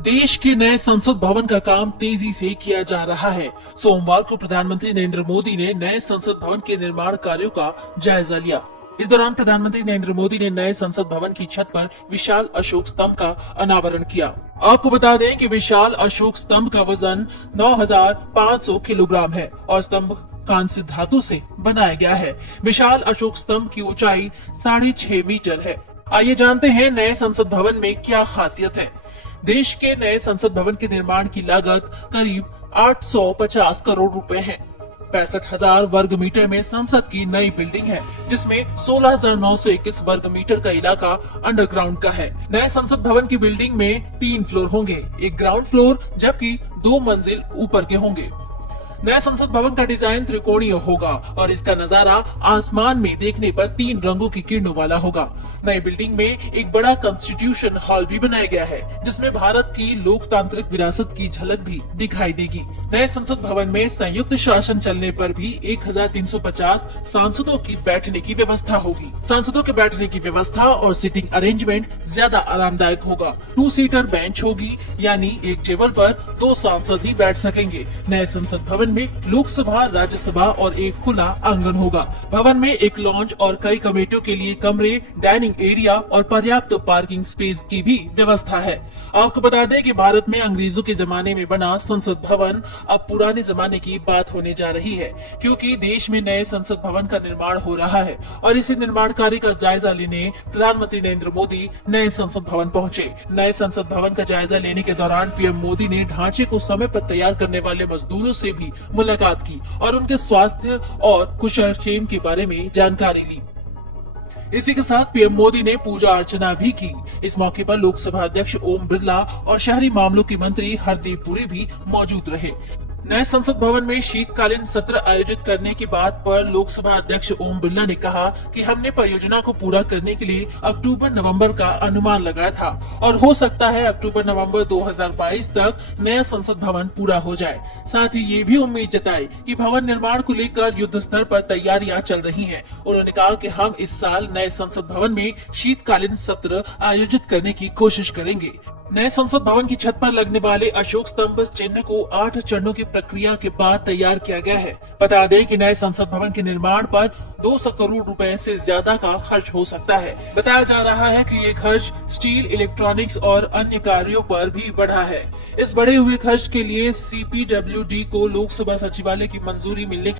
देश के नए संसद भवन का काम तेजी से किया जा रहा है। सोमवार को प्रधानमंत्री नरेंद्र मोदी ने नए संसद भवन के निर्माण कार्यों का जायजा लिया। इस दौरान प्रधानमंत्री नरेंद्र मोदी ने नए संसद भवन की छत पर विशाल अशोक स्तंभ का अनावरण किया। आपको बता दें कि विशाल अशोक स्तंभ का वजन 9,500 किलोग्राम है और स्तंभ कांस्य धातु से बनाया गया है। विशाल अशोक स्तंभ की ऊंचाई 6.5 मीटर है। आइए जानते हैं नए संसद भवन में क्या खासियत है। देश के नए संसद भवन के निर्माण की लागत करीब 850 करोड़ रुपए है। 65,000 वर्ग मीटर में संसद की नई बिल्डिंग है, जिसमें 16,921 वर्ग मीटर का इलाका अंडरग्राउंड का है। नए संसद भवन की बिल्डिंग में 3 फ्लोर होंगे, एक ग्राउंड फ्लोर जबकि 2 मंजिल ऊपर के होंगे। नए संसद भवन का डिजाइन त्रिकोणीय होगा और इसका नजारा आसमान में देखने पर 3 रंगों की किरणों वाला होगा। नई बिल्डिंग में एक बड़ा कॉन्स्टिट्यूशन हॉल भी बनाया गया है, जिसमें भारत की लोकतांत्रिक विरासत की झलक भी दिखाई देगी। नए संसद भवन में संयुक्त शासन चलने पर भी 1,350 सांसदों की बैठने की व्यवस्था होगी। सांसदों के बैठने की व्यवस्था और सिटिंग अरेंजमेंट ज्यादा आरामदायक होगा। 2 सीटर बेंच होगी, यानी एक टेबल पर 2 सांसद ही बैठ सकेंगे। नए संसद भवन में लोकसभा, राज्यसभा और एक खुला आंगन होगा। भवन में एक लॉन्ज और कई कमेटियों के लिए कमरे, डाइनिंग एरिया और पर्याप्त पार्किंग स्पेस की भी व्यवस्था है। आपको बता दें कि भारत में अंग्रेजों के जमाने में बना संसद भवन अब पुराने जमाने की बात होने जा रही है, क्योंकि देश में नए संसद भवन का निर्माण हो रहा है और इसी निर्माण कार्य का जायजा लेने प्रधानमंत्री नरेंद्र मोदी नए संसद भवन पहुंचे। नए संसद भवन का जायजा लेने के दौरान पीएम मोदी ने ढांचे को समय पर तैयार करने वाले मजदूरों से भी मुलाकात की और उनके स्वास्थ्य और कुशलक्षेम के बारे में जानकारी ली। इसी के साथ पीएम मोदी ने पूजा अर्चना भी की। इस मौके पर लोकसभा अध्यक्ष ओम बिरला और शहरी मामलों के मंत्री हरदीप पुरी भी मौजूद रहे। नए संसद भवन में शीतकालीन सत्र आयोजित करने की बात पर लोकसभा अध्यक्ष ओम बिरला ने कहा कि हमने परियोजना को पूरा करने के लिए अक्टूबर-नवंबर का अनुमान लगाया था और हो सकता है अक्टूबर-नवंबर 2022 तक नया संसद भवन पूरा हो जाए। साथ ही ये भी उम्मीद जताई कि भवन निर्माण को लेकर युद्ध स्तर पर तैयारियां चल रही हैं। उन्होंने कहा कि हम इस साल नए संसद भवन में शीतकालीन सत्र आयोजित करने की कोशिश करेंगे। नए संसद भवन की छत पर लगने वाले अशोक स्तंभ चिन्ह को 8 चरणों की प्रक्रिया के बाद तैयार किया गया है। बता दें कि नए संसद भवन के निर्माण पर 200 करोड़ रुपए से ज्यादा का खर्च हो सकता है। बताया जा रहा है कि ये खर्च स्टील, इलेक्ट्रॉनिक्स और अन्य कार्यों पर भी बढ़ा है। इस बढ़े हुए खर्च के लिए CPWD को लोकसभा सचिवालय की मंजूरी मिलने